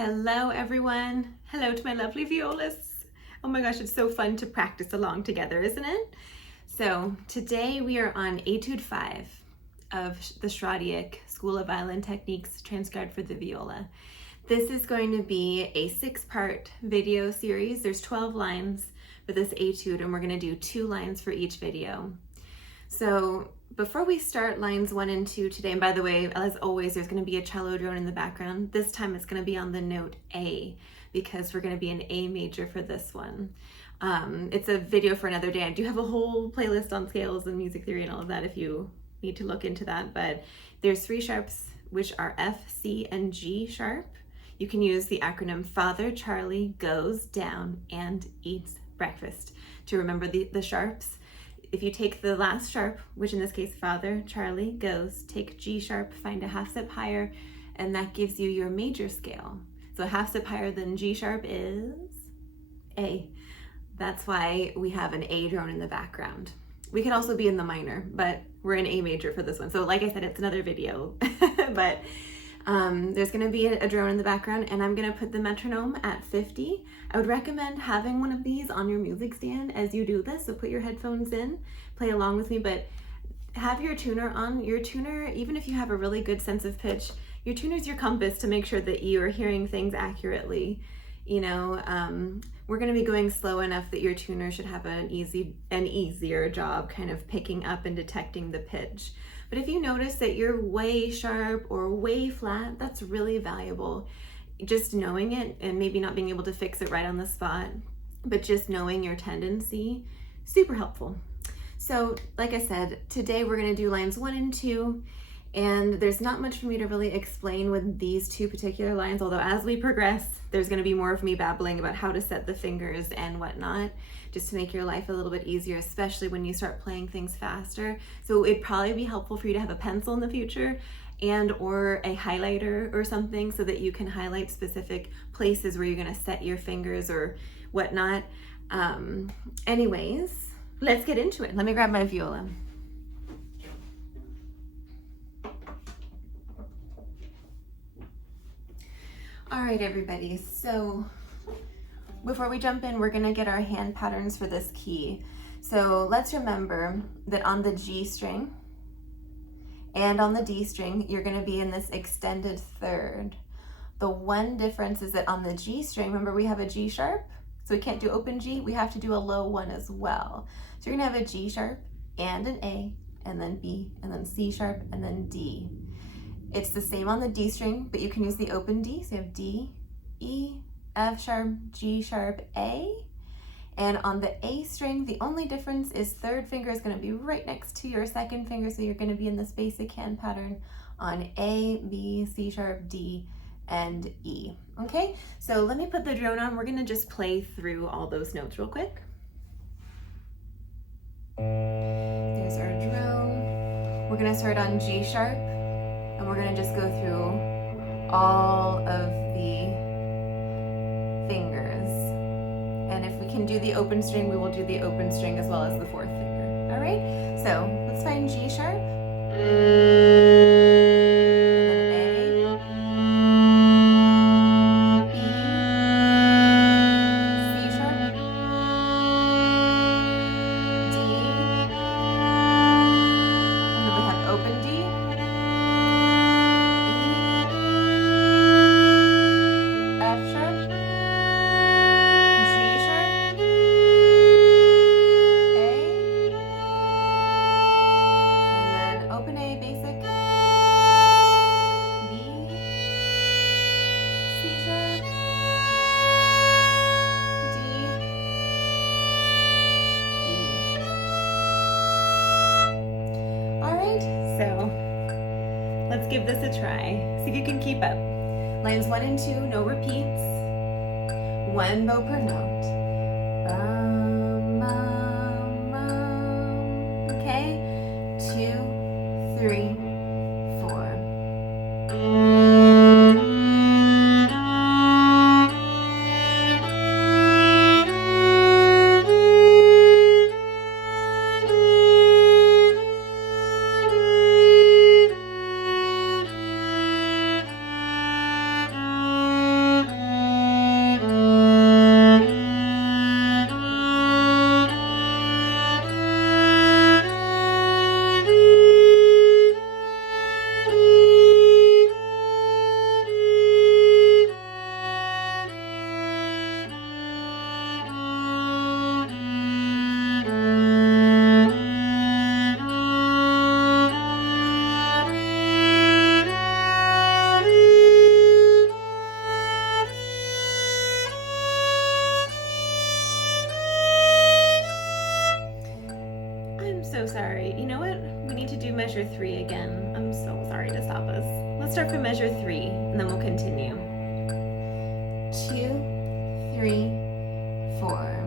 Hello everyone. Hello to my lovely violas. Oh my gosh, it's so fun to practice along together, isn't it? So today we are on Etude 5 of the Schradieck School of Violin Techniques transcribed for the viola. This is going to be a 6-part video series. There's 12 lines for this etude and we're going to do 2 lines for each video. So before we start lines 1 and 2 today, and by the way, as always, there's going to be a cello drone in the background. This time it's going to be on the note A because we're going to be in A major for this one. It's a video for another day. I do have a whole playlist on scales and music theory and all of that if you need to look into that, but there's 3 sharps, which are F, C, and G sharp. You can use the acronym Father Charlie Goes Down and Eats Breakfast to remember the sharps. If you take the last sharp, which in this case, Father Charlie Goes, take G sharp, find a half step higher, and that gives you your major scale. So a half step higher than G sharp is A. That's why we have an A drone in the background. We could also be in the minor, but we're in A major for this one. So like I said, it's another video, but there's going to be a drone in the background, and I'm going to put the metronome at 50. I would recommend having one of these on your music stand as you do this, so put your headphones in, play along with me, but have your tuner on. Your tuner, even if you have a really good sense of pitch, your tuner is your compass to make sure that you are hearing things accurately. You know, we're going to be going slow enough that your tuner should have an easier job kind of picking up and detecting the pitch. But if you notice that you're way sharp or way flat, that's really valuable. Just knowing it and maybe not being able to fix it right on the spot, but just knowing your tendency, super helpful. So like I said, today we're going to do lines 1 and 2, and there's not much for me to really explain with these 2 particular lines, although as we progress, there's going to be more of me babbling about how to set the fingers and whatnot, just to make your life a little bit easier, especially when you start playing things faster. So it'd probably be helpful for you to have a pencil in the future and or a highlighter or something so that you can highlight specific places where you're going to set your fingers or whatnot. Anyways, let's get into it. Let me grab my viola. All right, everybody, so before we jump in, we're gonna get our hand patterns for this key. So let's remember that on the G string and on the D string, you're gonna be in this extended third. The one difference is that on the G string, remember we have a G sharp, so we can't do open G, we have to do a low one as well. So you're gonna have a G sharp and an A, and then B, and then C sharp, and then D. It's the same on the D string, but you can use the open D, so you have D, E, F sharp, G sharp, A. And on the A string, the only difference is third finger is going to be right next to your second finger, so you're going to be in this basic hand pattern on A, B, C sharp, D, and E. Okay, so let me put the drone on. We're going to just play through all those notes real quick. There's our drone. We're going to start on G sharp, and we're going to just go through all of the fingers, and if we can do the open string, we will do the open string as well as the 4th finger. All right, so let's find G sharp, and then A, B, C sharp, D, and then we have open D, E, F sharp, G sharp, A, and then open A basic, B, C sharp, D, E. All right, so let's give this a try. See if you can keep up. Lines 1 and 2, no repeats. 1 bow per note. Bum, bum, bum. Okay, 2, 3, 4. measure 3 again. I'm so sorry to stop us. Let's start from measure 3 and then we'll continue. 2, 3, 4.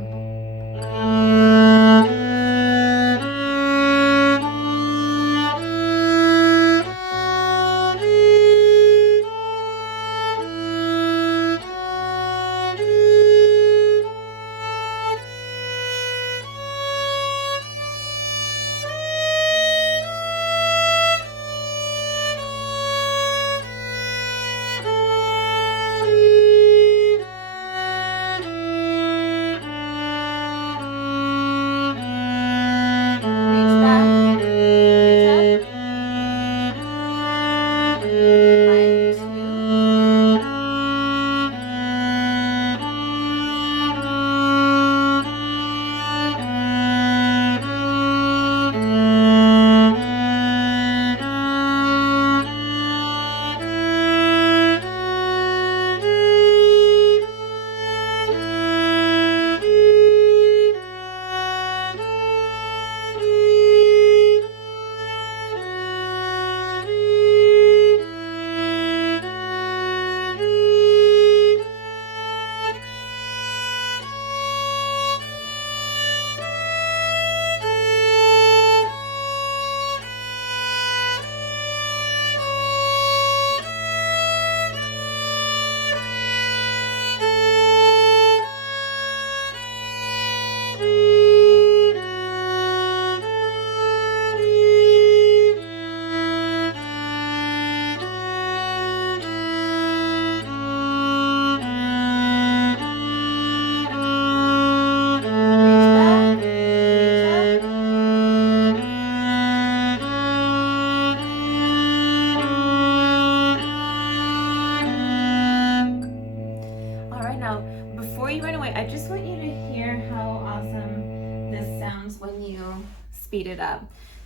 I just want you to hear how awesome this sounds when you speed it up.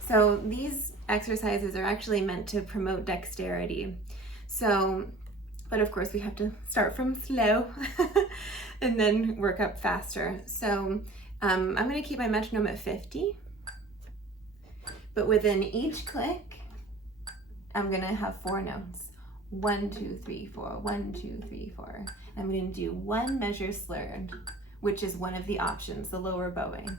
So these exercises are actually meant to promote dexterity. So, but of course we have to start from slow and then work up faster. So I'm going to keep my metronome at 50, but within each click, I'm going to have 4 notes. 1, 2, 3, 4, 1, 2, 3, 4. I'm going to do one measure slurred, which is one of the options, the lower bowing.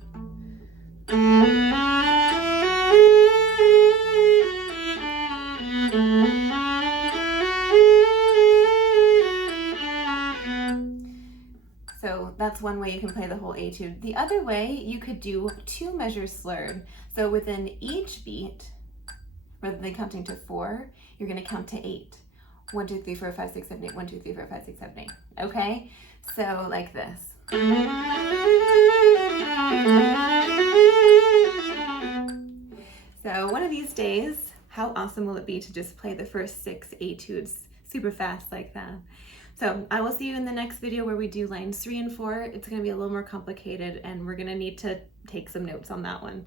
So that's one way you can play the whole etude. The other way, you could do 2 measures slurred. So within each beat, rather than counting to 4, you're going to count to 8. 1, 2, 3, 4, 5, 6, 7, 8. 1, 2, 3, 4, 5, 6, 7, 8. Okay? So like this. So one of these days, how awesome will it be to just play the first 6 etudes super fast like that? So I will see you in the next video where we do lines 3 and 4. It's going to be a little more complicated and we're going to need to take some notes on that one.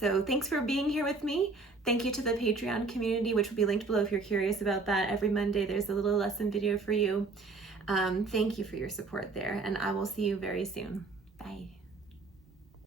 So thanks for being here with me. Thank you to the Patreon community, which will be linked below if you're curious about that. Every Monday there's a little lesson video for you. Thank you for your support there, and I will see you very soon. Bye.